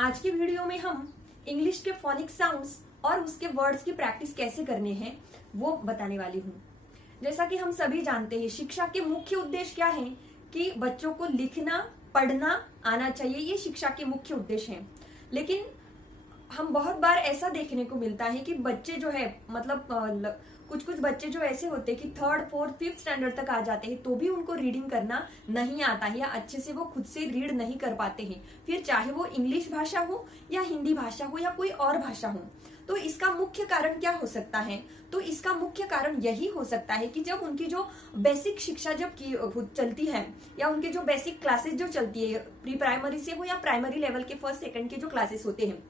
आज की वीडियो में हम इंग्लिश के फोनिक साउंड्स और उसके वर्ड्स की प्रैक्टिस कैसे करने हैं वो बताने वाली हूँ। जैसा कि हम सभी जानते हैं, शिक्षा के मुख्य उद्देश्य क्या है कि बच्चों को लिखना पढ़ना आना चाहिए, ये शिक्षा के मुख्य उद्देश्य हैं। लेकिन हम बहुत बार ऐसा देखने को मिलता है कि बच्चे जो है मतलब कुछ बच्चे जो ऐसे होते हैं कि 3rd 4th 5th स्टैंडर्ड तक आ जाते हैं तो भी उनको रीडिंग करना नहीं आता है या अच्छे से वो खुद से रीड नहीं कर पाते हैं, फिर चाहे वो इंग्लिश भाषा हो या हिंदी भाषा हो या कोई और भाषा हो। तो इसका मुख्य कारण क्या हो सकता है? तो इसका मुख्य कारण यही हो सकता है कि जब उनकी जो बेसिक शिक्षा जब चलती है या उनके जो बेसिक क्लासेस जो चलती है, प्री प्राइमरी से हो या प्राइमरी लेवल के 1st 2nd के जो क्लासेस होते हैं,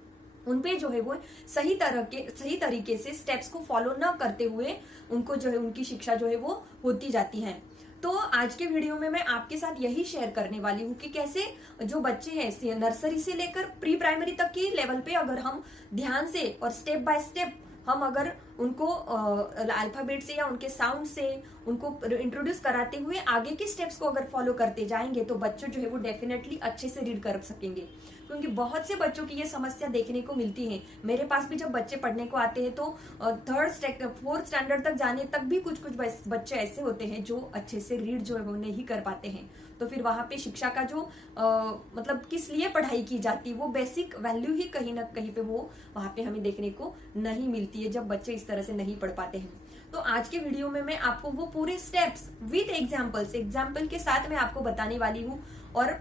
उनपे जो है वो सही तरीके से स्टेप्स को फॉलो न करते हुए उनको जो है उनकी शिक्षा जो है वो होती जाती है। तो आज के वीडियो में मैं आपके साथ यही शेयर करने वाली हूँ कि कैसे जो बच्चे हैं नर्सरी से लेकर प्री प्राइमरी तक की लेवल पे अगर हम ध्यान से और स्टेप बाय स्टेप हम अगर उनको अल्फाबेट से या उनके साउंड से उनको इंट्रोड्यूस कराते हुए आगे के स्टेप्स को अगर फॉलो करते जाएंगे तो बच्चे जो है वो डेफिनेटली अच्छे से रीड कर सकेंगे। क्योंकि बहुत से बच्चों की ये समस्या देखने को मिलती है। मेरे पास भी जब बच्चे पढ़ने को आते हैं तो 3rd 4th स्टैंडर्ड तक जाने तक भी कुछ बच्चे ऐसे होते हैं जो अच्छे से रीड जो है वो नहीं कर पाते हैं। तो फिर वहां पे शिक्षा का जो मतलब किस लिए पढ़ाई की जाती है वो बेसिक वैल्यू ही कहीं ना कहीं पे वो वहां पे हमें देखने को नहीं मिलती है जब बच्चे इस तरह से नहीं पढ़ पाते हैं। तो आज के वीडियो में मैं आपको वो पूरे स्टेप्स विद एग्जाम्पल के साथ मैं आपको बताने वाली हूँ। और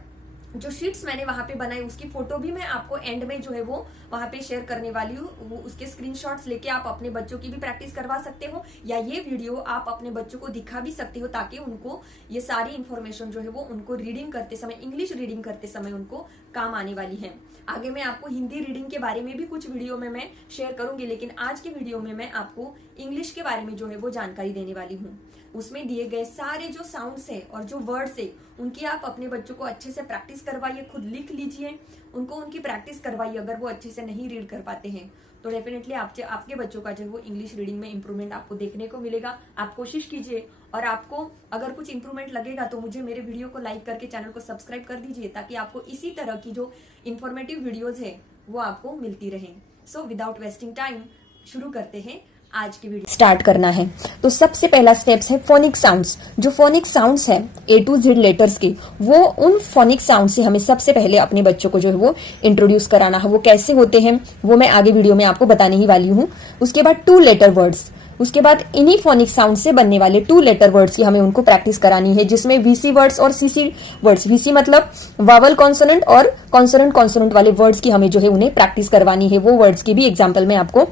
जो शीट्स मैंने वहां पे बनाई उसकी फोटो भी मैं आपको एंड में जो है वो वहां पे शेयर करने वाली हूँ। वो उसके स्क्रीनशॉट्स लेके आप अपने बच्चों की भी प्रैक्टिस करवा सकते हो या ये वीडियो आप अपने बच्चों को दिखा भी सकते हो ताकि उनको ये सारी इंफॉर्मेशन जो है वो उनको रीडिंग करते समय, इंग्लिश रीडिंग करते समय उनको काम आने वाली है। आगे मैं आपको हिंदी रीडिंग के बारे में भी कुछ वीडियो में मैं शेयर करूंगी, लेकिन आज के वीडियो में मैं आपको इंग्लिश के बारे में जो है वो जानकारी देने वाली हूँ। उसमें दिए गए सारे जो साउंड्स है और जो वर्ड्स है उनकी आप अपने बच्चों को अच्छे से प्रैक्टिस करवाइए, खुद लिख लीजिए, उनको उनकी प्रैक्टिस करवाइए। अगर वो अच्छे से नहीं रीड कर पाते हैं तो डेफिनेटली आपके बच्चों का जो है वो इंग्लिश रीडिंग में इंप्रूवमेंट आपको देखने को मिलेगा। आप कोशिश कीजिए और आपको अगर कुछ इंप्रूवमेंट लगेगा तो मुझे मेरे वीडियो को लाइक करके चैनल को सब्सक्राइब कर दीजिए ताकि आपको इसी तरह की जो इंफॉर्मेटिव वीडियोज है वो आपको मिलती रहे। सो विदाउट वेस्टिंग टाइम शुरू करते हैं आज की वीडियो स्टार्ट करना है। तो सबसे पहला स्टेप्स है फोनिक साउंड्स। जो फोनिक साउंड्स है A to Z लेटर्स के, वो उन फोनिक साउंड से हमें सबसे पहले अपने बच्चों को जो है वो इंट्रोड्यूस कराना है। वो कैसे होते हैं वो मैं आगे वीडियो में आपको बताने ही वाली हूँ। उसके बाद 2 लेटर वर्ड्स, उसके बाद इन्हीं फोनिक साउंड से बनने वाले 2 लेटर वर्ड्स की हमें उनको प्रैक्टिस करानी है, जिसमें VC वर्ड्स और CC वर्ड्स। VC मतलब वावल कॉन्सोनेंट और कॉन्सोनेंट वाले वर्ड्स की हमें जो है उन्हें प्रैक्टिस करवानी है। वो वर्ड्स की भी एग्जाम्पल मैं आपको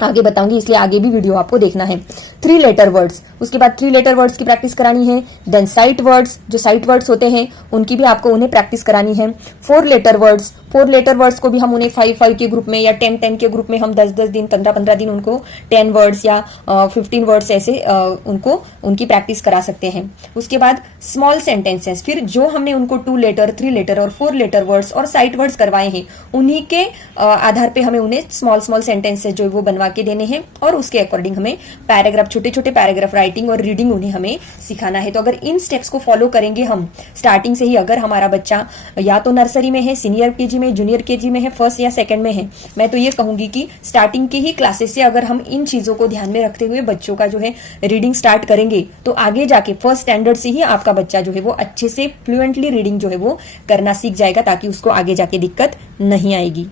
आगे बताऊंगी, इसलिए आगे भी वीडियो आपको देखना है। 3 लेटर वर्ड्स, उसके बाद 3 लेटर वर्ड्स की प्रैक्टिस करानी है। देन साइट वर्ड्स, जो साइट वर्ड्स होते हैं उनकी भी आपको उन्हें प्रैक्टिस करानी है। 4 लेटर वर्ड्स को भी हम उन्हें 5 के ग्रुप में या 10 के ग्रुप में हम 10 दिन 15 दिन उनको 10 वर्ड्स या 15 वर्ड्स ऐसे उनको उनकी प्रैक्टिस करा सकते हैं। उसके बाद स्मॉल सेंटेंसेस, फिर जो हमने उनको 2 लेटर 3 लेटर और 4 लेटर वर्ड्स और साइट वर्ड्स करवाए हैं उन्हीं के आधार पे हमें उन्हें स्मॉल सेंटेंसेस जो वो बनवा के देने हैं और उसके अकॉर्डिंग हमें पैराग्राफ, छोटे पैराग्राफ राइटिंग और रीडिंग उन्हें हमें सिखाना है। तो अगर इन स्टेप्स को फॉलो करेंगे हम स्टार्टिंग से ही, अगर हमारा बच्चा या तो नर्सरी में है, सीनियर केजी में, जूनियर केजी में है, 1st या 2nd में है, मैं तो ये कहूंगी कि स्टार्टिंग के ही क्लासेस से अगर हम इन चीजों को ध्यान में रखते हुए बच्चों का जो है रीडिंग स्टार्ट करेंगे तो आगे जाके 1st स्टैंडर्ड से ही आपका बच्चा जो है वो अच्छे से फ्लुएंटली रीडिंग जो है वो करना सीख जाएगा ताकि उसको आगे जाके दिक्कत नहीं आएगी।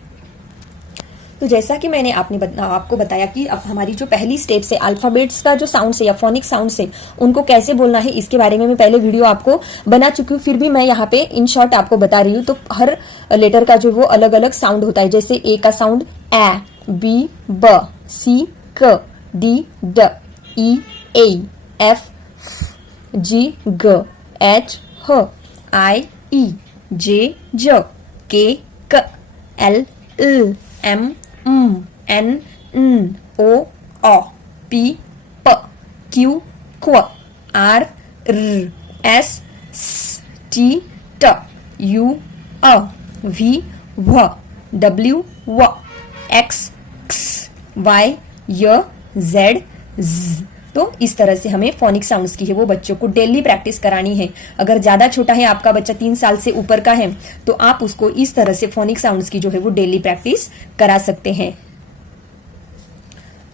तो जैसा कि मैंने आपको बताया कि अब हमारी जो पहली स्टेप है अल्फाबेट्स का जो साउंड है या फोनिक साउंड है उनको कैसे बोलना है, इसके बारे में मैं पहले वीडियो आपको बना चुकी हूँ, फिर भी मैं यहाँ पे इन शॉर्ट आपको बता रही हूँ। तो हर लेटर का जो वो अलग अलग साउंड होता है। जैसे A का साउंड ए, B ब, C क, D ड, E ए, F G ग, H ह, I ई, J ज, K क, L ल, M N O O, P P, Q Q, R S T T, U V W W X Y Z Z, तो इस तरह से हमें फोनिक साउंड्स की है वो बच्चों को डेली प्रैक्टिस करानी है। अगर ज्यादा छोटा है, आपका बच्चा 3 साल से ऊपर का है, तो आप उसको इस तरह से फोनिक साउंड्स की जो है वो डेली प्रैक्टिस करा सकते हैं।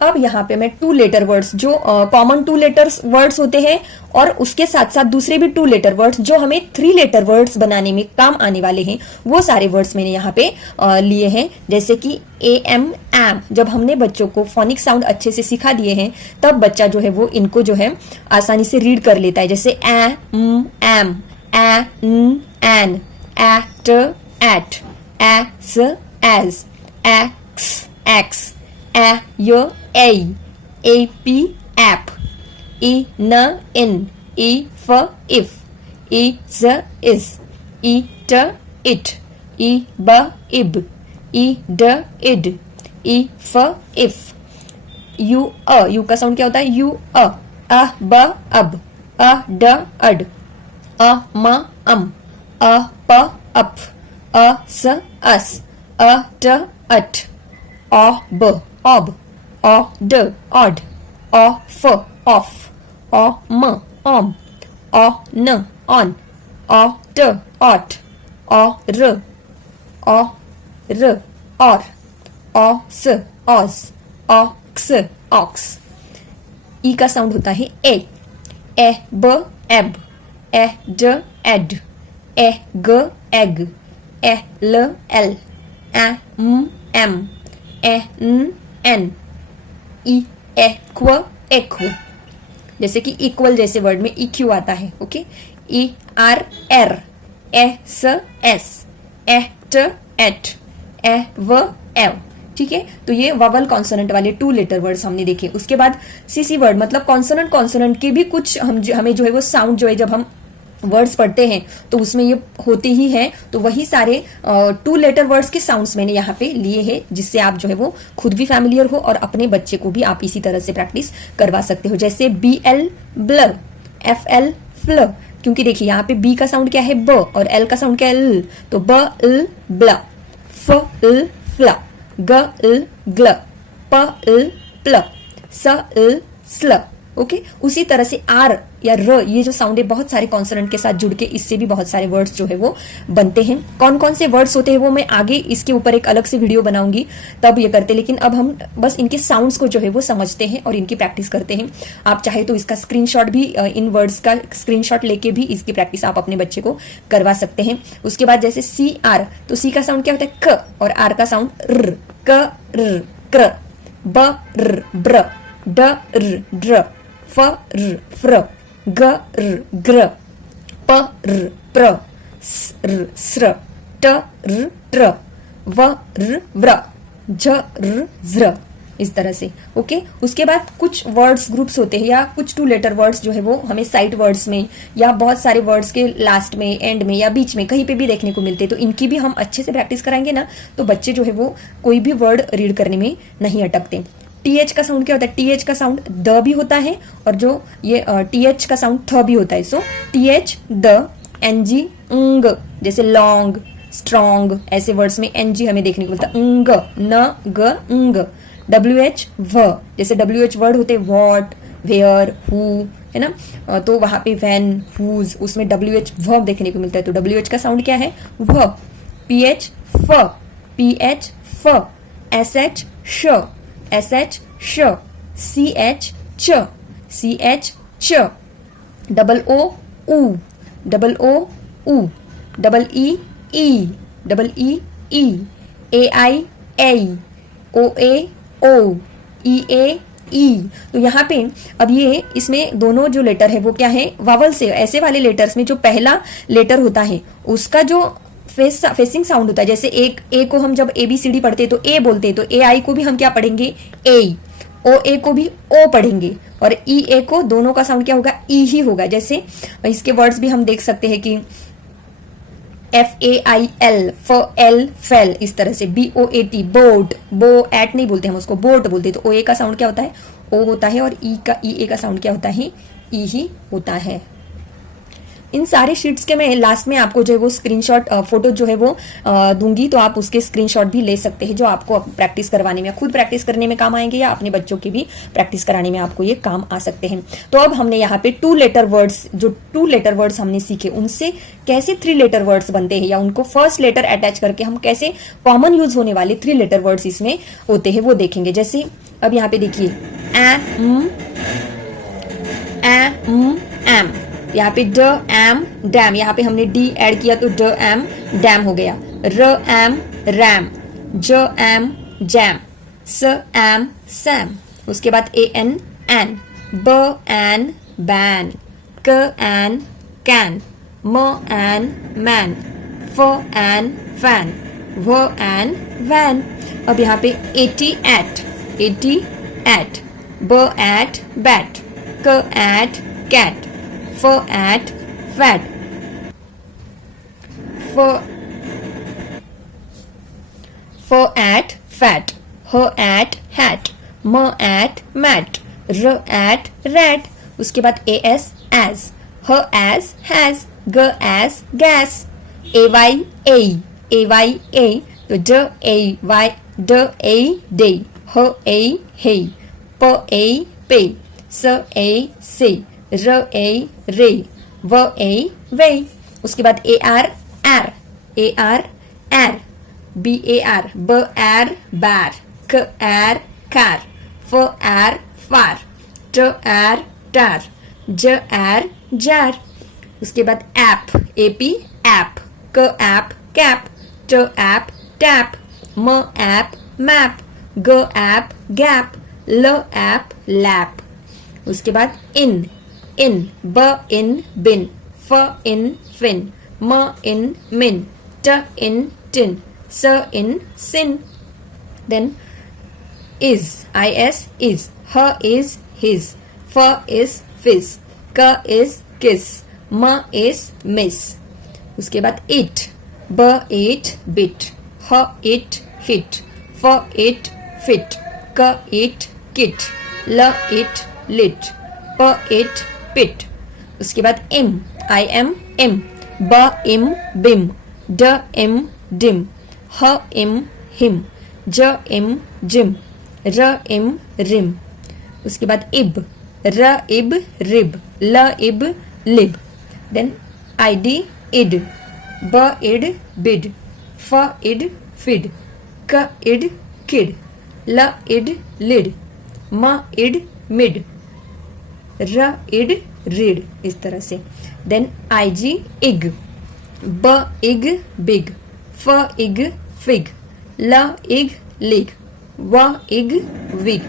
अब यहाँ पे मैं 2 लेटर वर्ड्स, जो कॉमन 2 लेटर्स वर्ड्स होते हैं और उसके साथ साथ दूसरे भी 2 लेटर वर्ड्स जो हमें 3 लेटर वर्ड्स बनाने में काम आने वाले हैं, वो सारे वर्ड्स मैंने यहाँ पे लिए हैं। जैसे कि एम एम, जब हमने बच्चों को फोनिक साउंड अच्छे से सिखा दिए हैं, तब बच्चा जो है वो इनको जो है आसानी से रीड कर लेता है। जैसे M, N, at, S, as, X, X, AP, app, in, if, is, eat, it, ib, id, id, if, you का साउंड क्या होता है? यू, ब, अब, ड, अड, म, प, अप, स, अस, ट, अट, ब, ob, od, odd, of, off, om, on, on, ot, ot, or, os, os, ox, ox। ई का साउंड होता है ए, ब, एब, ड, एड, ग, एग, ल, एल, एम, एन, एक्व, जैसे कि इक्वल जैसे वर्ड में इक्यू आता है। ओके, ई आर एर, एस एस, एट एट, एव एव। ठीक है, तो ये वावल कॉन्सोनेंट वाले 2 लेटर वर्ड्स हमने देखे। उसके बाद सीसी वर्ड, मतलब कॉन्सोनेंट कॉन्सोनेंट के भी कुछ हमें जो है वो साउंड जो है जब हम वर्ड्स पढ़ते हैं तो उसमें ये होते ही हैं। तो वही सारे 2 लेटर वर्ड्स के साउंड्स मैंने यहाँ पे लिए हैं, जिससे आप जो है वो खुद भी फैमिलियर हो और अपने बच्चे को भी आप इसी तरह से प्रैक्टिस करवा सकते हो। जैसे BL, ब्ल, FL, फ्ल, क्योंकि देखिए यहाँ पे बी का साउंड क्या है? ब, और एल का साउंड क्या है? ल, तो ब, ल, ब्ल, फ, ल, फ्ल, ग, ल, ग्ल, प, ल, प्ल, स, ल, स्ल। ओके, उसी तरह से आर या र, ये जो साउंड है बहुत सारे कॉन्सोनेंट के साथ जुड़ के इससे भी बहुत सारे वर्ड्स जो है वो बनते हैं। कौन कौन से वर्ड्स होते हैं वो मैं आगे इसके ऊपर एक अलग से वीडियो बनाऊंगी, तब ये करते। लेकिन अब हम बस इनके साउंड्स को जो है वो समझते हैं और इनकी प्रैक्टिस करते हैं। आप चाहे तो इसका स्क्रीनशॉट भी, इन वर्ड्स का स्क्रीनशॉट लेके भी इसकी प्रैक्टिस आप अपने बच्चे को करवा सकते हैं। उसके बाद जैसे सी आर, तो सी का साउंड क्या होता है? क, और आर का साउंड र, क, र, क्र, ब, र, ब्र, ड, र, ड्र, फ, र, फ्र, ग, र, ग्र, प, र, प्र, स, र, स्र, ट, र, ट्र, व, र, व्र, झ, र, ज्र। इस तरह से। ओके, उसके बाद कुछ वर्ड्स ग्रुप्स होते हैं या कुछ 2 लेटर वर्ड्स जो है वो हमें साइड वर्ड्स में या बहुत सारे वर्ड्स के लास्ट में, एंड में या बीच में कहीं पे भी देखने को मिलते हैं। तो इनकी भी हम अच्छे से प्रैक्टिस कराएंगे ना, तो बच्चे जो है वो कोई भी वर्ड रीड करने में नहीं अटकते। TH का साउंड क्या होता है? TH का साउंड द भी होता है और जो ये TH का साउंड थ भी होता है। सो TH, द, NG, अंग, जैसे लॉन्ग, स्ट्रॉन्ग, ऐसे वर्ड्स में NG हमें देखने को मिलता है। अंग, न, ग, अंग। WH, व, जैसे WH वर्ड होते हैं वॉट, वेयर, हु, है ना, तो वहां पे व्हेन, हुज, उसमें WH व देखने को मिलता है। तो WH का साउंड क्या है? व। PH, फ, PH, फ, SH, श, SH, श, CH, च, CH, च, डबल O, उ, डबल O, उ, डबल E, ई, डबल E, ई, AI, ऐ, OA, ओ, EA, ई। तो यहाँ पे अब ये इसमें दोनों जो लेटर है वो क्या है? वावल से। ऐसे वाले लेटर्स में जो पहला लेटर होता है उसका जो फेसिंग साउंड होता है, जैसे एक ए को हम जब ABCD पढ़ते हैं तो ए बोलते हैं, तो AI को भी हम क्या पढ़ेंगे? ए। OA को भी ओ पढ़ेंगे और EA को, दोनों का साउंड क्या होगा? ई ही होगा। जैसे इसके वर्ड्स भी हम देख सकते हैं कि FAIL, FL, फेल, इस तरह से। BOAT, बोट, बो एट नहीं बोलते हम उसको, बोट बोलते। तो OA का साउंड क्या होता है? ओ होता है और EA का साउंड क्या होता है? ई ही होता है। इन सारे शीट्स के मैं लास्ट में आपको जो है वो स्क्रीनशॉट फोटो जो है वो दूंगी, तो आप उसके स्क्रीनशॉट भी ले सकते हैं, जो आपको प्रैक्टिस करवाने में, खुद प्रैक्टिस करने में काम आएंगे या अपने बच्चों की भी प्रैक्टिस कराने में आपको ये काम आ सकते हैं। तो अब हमने यहाँ पे 2 लेटर वर्ड्स, जो 2 लेटर वर्ड्स हमने सीखे, उनसे कैसे 3 लेटर वर्ड्स बनते हैं, या उनको फर्स्ट लेटर अटैच करके हम कैसे कॉमन यूज होने वाले 3 लेटर वर्ड्स इसमें होते हैं वो देखेंगे। जैसे अब यहाँ पे देखिए एम, यहाँ पे ड एम डैम, यहाँ पे हमने डी ऐड किया तो ड एम डैम हो गया। र एम रैम, ज एम जैम, स एम सैम, उसके बाद ए एन एन, ब एन बैन, क एन कैन, म एन मैन, फ एन फैन, व एन वैन। अब यहाँ पे 80 एट, ब एट बैट, क at cat, f at fat, f at fat, h at hat, m at mat, r at rat, उसके बाद as as, h as has, g as gas, ay a, तो d a day, h a hey, p a pay, s a say, र ए रे, व ए वे, उसके बाद A R एर, B A R ब एर बैर, क एर कार, फ एर फार, ट एर टार, ज एर जार, उसके बाद ऐप एपी ऐप, क ऐप कैप, ट ऐप टैप, म ऐप मैप, ग ऐप गैप, ल ऐप लैप, उसके बाद इन ब इन बिन, फ इन फिन, म इन मिन, ट in tin, S in sin. Then is is, h is his, f is fizz, क is kiss, म is miss, उसके बाद it, ब it bit, h it hit, f it fit, क it kit, ल it lit, प it पिट, उसके बाद इम इम, ब इम बिम, ड इम डिम, ह इम हिम, ज इम जिम, र इम रिम, उसके बाद इब, र इब रिब, ल इब लिब। देन आईडी इड, ब इड बिड, फ इड फिड, क इड किड, ल इड लिड, म इड मिड, र इड रीड, इस तरह से। देन आईजी इग, ब इग बिग, फ इग फिग, ल इग लिग, व इग विग,